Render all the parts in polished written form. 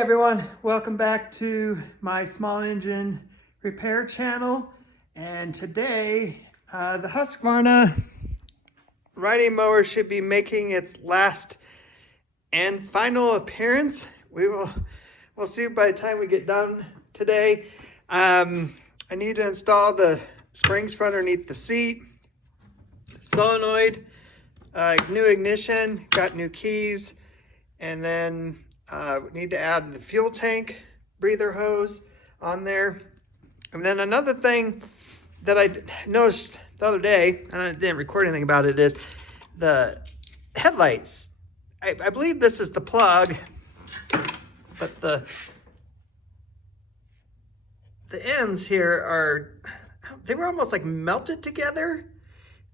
everyone, welcome back to my small engine repair channel. And today the Husqvarna riding mower should be making its last and final appearance. We'll see by the time we get done today. I need to install the springs for underneath the seat, solenoid, new ignition, got new keys, and then we need to add the fuel tank breather hose on there. And then another thing that I noticed the other day, and I didn't record anything about it, is the headlights. I believe this is the plug, but the ends here they were almost like melted together.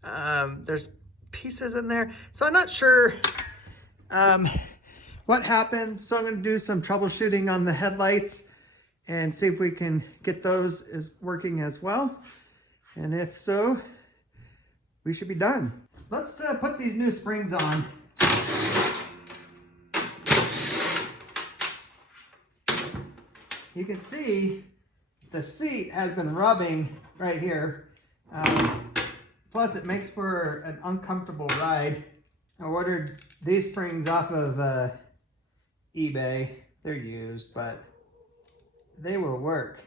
There's pieces in there, so I'm not sure what happened. So I'm going to do some troubleshooting on the headlights and see if we can get those working as well. And if so, we should be done. Let's put these new springs on. You can see the seat has been rubbing right here. Plus it makes for an uncomfortable ride. I ordered these springs off of eBay. They're used, but they will work.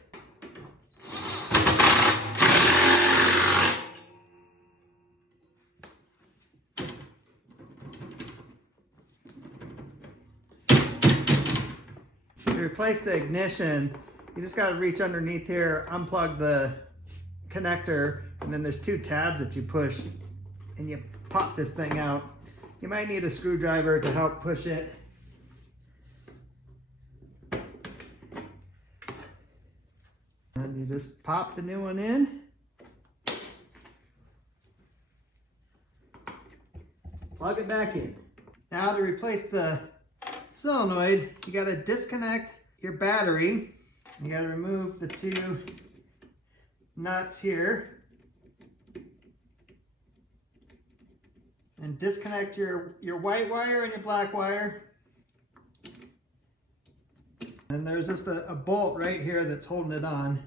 To replace the ignition, you just got to reach underneath here, unplug the connector, and then there's two tabs that you push and you pop this thing out. You might need a screwdriver to help push it. And you just pop the new one in. Plug it back in. Now to replace the solenoid, you got to disconnect your battery. You got to remove the two nuts here and disconnect your white wire and your black wire. And there's just a bolt right here that's holding it on.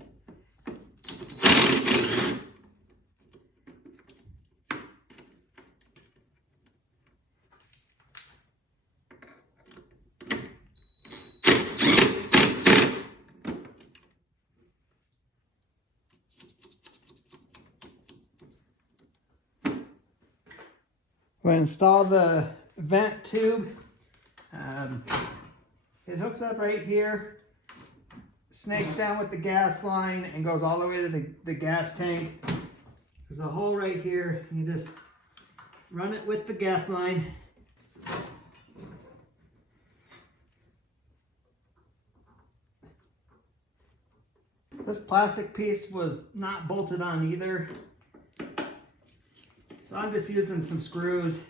We'll install the vent tube. It hooks up right here, snakes down with the gas line, and goes all the way to the gas tank. There's a hole right here. You just run it with the gas line. This plastic piece was not bolted on either. So I'm just using some screws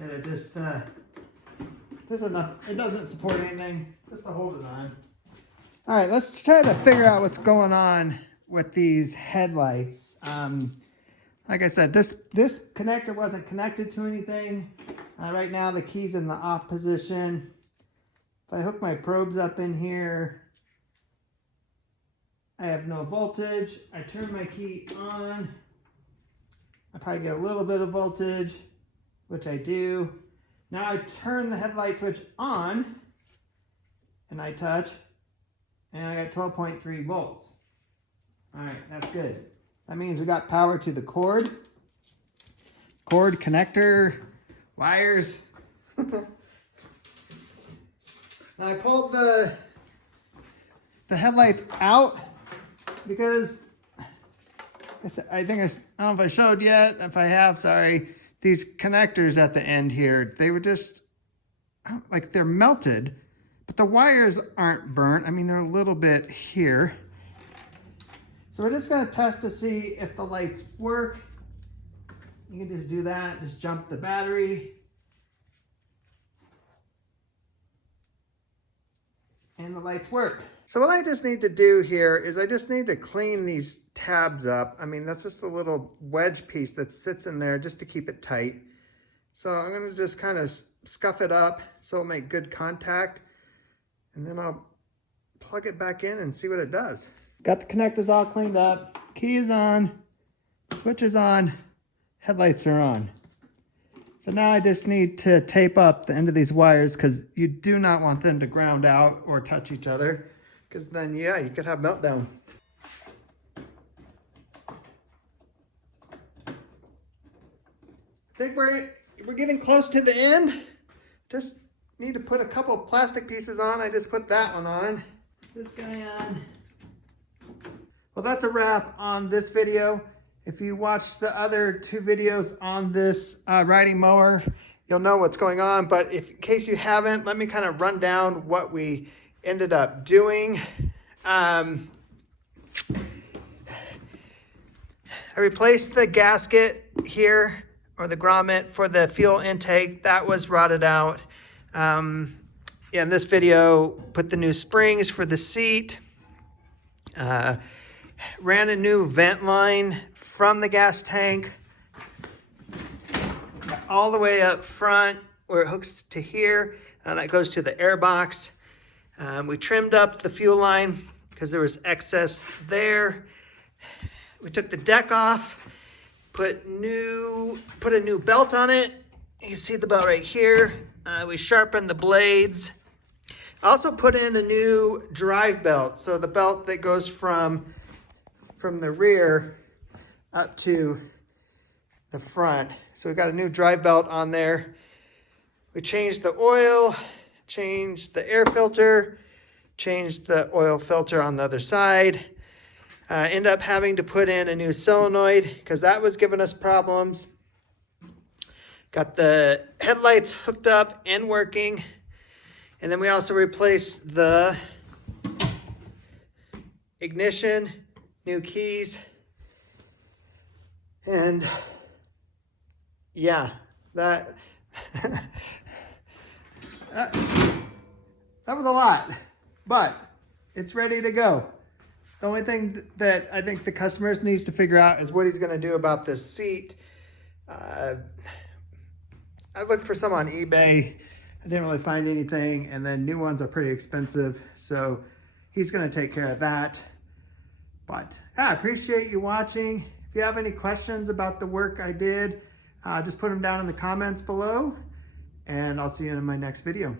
that are just enough. It doesn't support anything, just to hold it on. All right, let's try to figure out what's going on with these headlights. Like I said, this connector wasn't connected to anything. Right now the key's in the off position. If I hook my probes up in here, I have no voltage. I turn my key on. I probably get a little bit of voltage, which I do. Now I turn the headlight switch on, and I touch, and I got 12.3 volts. All right, that's good. That means we got power to the cord, connector, wires. Now I pulled the headlights out because I don't know if I showed yet. If I have, sorry. These connectors at the end here, they were just like they're melted, but the wires aren't burnt. I mean, they're a little bit here. So we're just gonna test to see if the lights work. You can just do that, just jump the battery. And the lights work. So what I just need to do here is I just need to clean these tabs up. I mean, that's just a little wedge piece that sits in there just to keep it tight. So I'm gonna just kind of scuff it up so it'll make good contact. and then I'll plug it back in and see what it does. Got the connectors all cleaned up. Key is on, switch is on, headlights are on. So now I just need to tape up the end of these wires because you do not want them to ground out or touch each other, because then, yeah, you could have meltdown. I think we're getting close to the end. Just need to put a couple plastic pieces on. I just put that one on. This guy on. Well, that's a wrap on this video. If you watch the other 2 videos on this riding mower, you'll know what's going on. But in case you haven't, let me kind of run down what we ended up doing. I replaced the gasket here, or the grommet for the fuel intake. That was rotted out. In this video, put the new springs for the seat. Ran a new vent line from the gas tank all the way up front where it hooks to here, and that goes to the air box. We trimmed up the fuel line because there was excess there. We took the deck off, put a new belt on it. You can see the belt right here. We sharpened the blades. I also put in a new drive belt, so the belt that goes from the rear up to the front. So we got a new drive belt on there. We changed the oil, changed the air filter, changed the oil filter on the other side. End up having to put in a new solenoid because that was giving us problems. Got the headlights hooked up and working. And then we also replaced the ignition, new keys. And yeah, that that was a lot, but it's ready to go. The only thing that I think the customers needs to figure out is what he's going to do about this seat. I looked for some on eBay. I didn't really find anything, and then new ones are pretty expensive, so he's going to take care of that. But yeah, I appreciate you watching. If you have any questions about the work I did, just put them down in the comments below, and I'll see you in my next video.